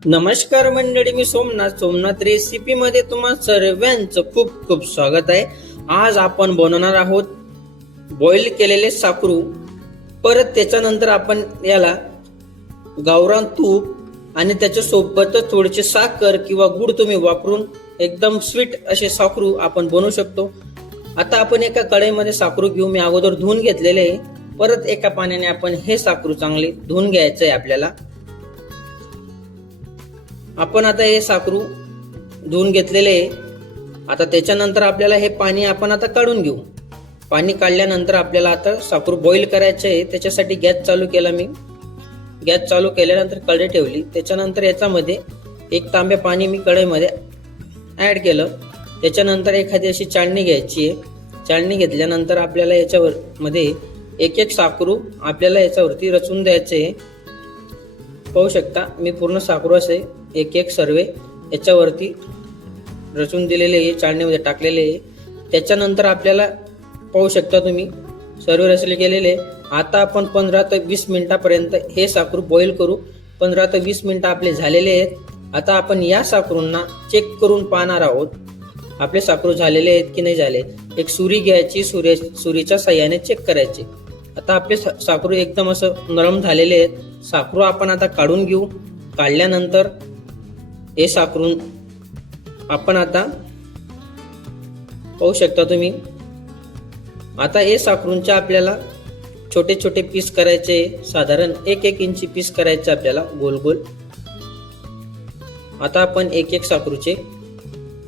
नमस्कार मंडळी मी सोमनाथ. सोमनाथ रेसिपी मध्ये तुम्हा सर्वांचं खूप खूप स्वागत आहे. आज आपण बनवणार आहोत बॉईल केलेले साकरू परत त्याच्यानंतर आपण याला गावरान तूप आणि त्याच्यासोबतच थोडीशी साखर किंवा गुड तुम्ही वापरून एकदम स्वीट असे साखरू आपण बनवू शकतो. आता आपण एका कढईमध्ये साखरू घेऊ मी अगोदर धुवून घेतलेले आहे. परत एका पाण्याने आपण हे साखरू चांगले धुवून घ्यायचं आहे आपल्याला. आपण आता हे साखरू धुवून घेतलेले आहे. आता त्याच्यानंतर आपल्याला हे पाणी आपण आता काढून घेऊ. पाणी काढल्यानंतर आपल्याला आता साखरू बॉईल करायचं आहे. त्याच्यासाठी गॅस चालू केला मी. गॅस चालू केल्यानंतर कढई ठेवली. त्याच्यानंतर याच्यामध्ये एक तांबे पाणी मी कढईमध्ये ॲड केलं. त्याच्यानंतर एखादी अशी चाळणी घ्यायची आहे. चाळणी घेतल्यानंतर आपल्याला याच्यावर मध्ये एक एक साखरू आपल्याला याच्यावरती रचून द्यायचे आहे. पाहू शकता मी पूर्ण साखरू असे एक एक सर्वे याच्यावरती रचून दिलेले आहे चाळणीमध्ये टाकलेले आहे. त्याच्यानंतर आपल्याला पाहू शकता तुम्ही सर्व रचले गेलेले आता आपण पंधरा ते वीस मिनिटापर्यंत हे साखरू बॉईल करू. पंधरा ते वीस मिनिटं आपले झालेले आहेत. आता आपण या साखरूंना चेक करून पाहणार आहोत आपले साखरू झालेले आहेत की नाही झाले. एक सुरी घ्यायची सुरे सुरीच्या सहाय्याने चेक करायची. आता आपले साखरू एकदम असं नरम झालेले आहेत. साखरू आपण आता काढून घेऊ. काढल्यानंतर हे साकरून आपण आता पाहू शकता तुम्ही. आता हे साखरूंच्या आपल्याला छोटे छोटे पीस करायचे साधारण एक एक इंची पीस करायचे आपल्याला गोल गोल. आता आपण एक एक साकरूचे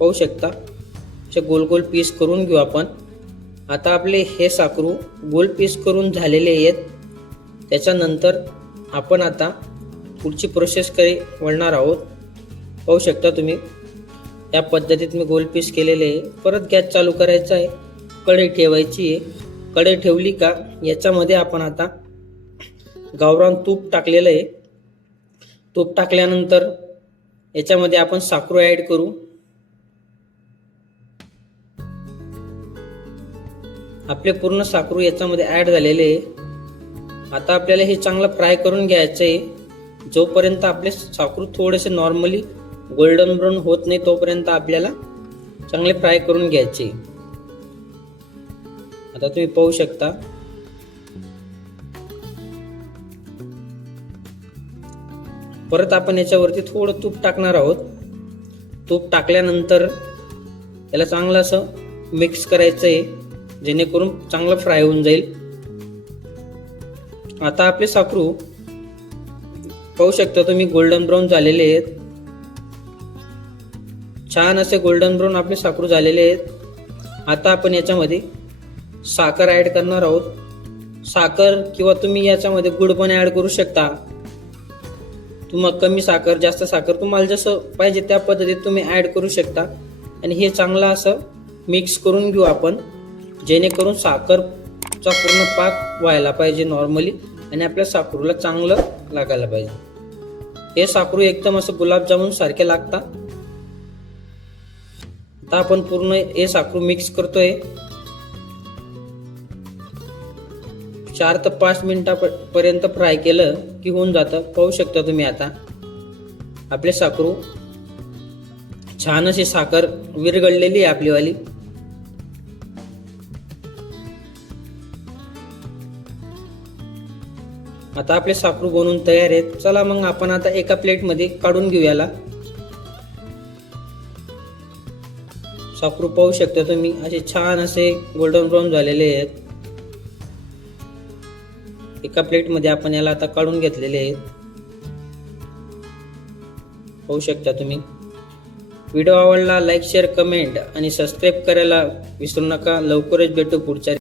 पाहू शकता. असे गोल गोल पीस करून घेऊ आपण. आता आपले हे साकरू गोल पीस करून झालेले आहेत. त्याच्यानंतर आपण आता पुढची प्रोसेस कडे वळणार आहोत. पाहू शकता तुम्ही. या पद्धतीत मी गोल पीस केलेले आहे. परत गॅस चालू करायचा आहे. कढई ठेवायची आहे. कढई ठेवली का? याच्यामध्ये आपण आता गावरान तूप टाकलेलं आहे. तूप टाकल्यानंतर याच्यामध्ये आपण साखरू ॲड करू. आपले पूर्ण साखरू याच्यामध्ये ॲड झालेले आहे. आता आपल्याला हे चांगलं फ्राय करून घ्यायचं आहे. जोपर्यंत आपले साखरू थोडेसे नॉर्मली गोल्डन ब्राऊन होत नाही तोपर्यंत आपल्याला चांगले फ्राय करून घ्यायचे. आता तुम्ही पाहू शकता. परत आपण याच्यावरती थोडं तूप टाकणार आहोत. तूप टाकल्यानंतर त्याला चांगलं असं मिक्स करायचं आहे जेणेकरून चांगलं फ्राय होऊन जाईल. आता आपले साखरू पाहू शकता तुम्ही गोल्डन ब्राऊन झालेले आहेत. छान असे गोल्डन ब्राऊन आपले साखरू झालेले आहेत. आता आपण याच्यामध्ये साखर ॲड करणार आहोत. साखर किंवा तुम्ही याच्यामध्ये गुड पण ॲड करू शकता. तुम्हाला कमी साखर जास्त साखर तुम्हाला जसं पाहिजे त्या पद्धतीत तुम्ही ॲड करू शकता. आणि हे चांगलं असं मिक्स करून घेऊ आपण जेणेकरून साखरचा पूर्ण पाक व्हायला पाहिजे नॉर्मली आणि आपल्या साखरूला चांगलं लागायला पाहिजे. हे साखरू एकदम असं गुलाबजामुन सारखे लागतात. आता आपण पूर्ण हे साखरू मिक्स करतोय. चार ते पाच मिनिटापर्यंत फ्राय केलं की होऊन जातं. पाहू शकता तुम्ही आता. आपले साखरू छान अशी साखर विरघळलेली आहे आपलीवाली. आता आपले साखरू बनवून तयार आहेत. चला मग आपण आता एका प्लेटमध्ये काढून घेऊयाला साखरू पाहू शकता तुम्ही. असे छान असे गोल्डन ब्राऊन झालेले आहेत. एका प्लेटमध्ये आपण याला आता काढून घेतलेले आहेत. पाहू शकता तुम्ही. व्हिडिओ आवडला लाईक शेअर कमेंट आणि सबस्क्राईब करायला विसरू नका. लवकरच भेटू पुढच्या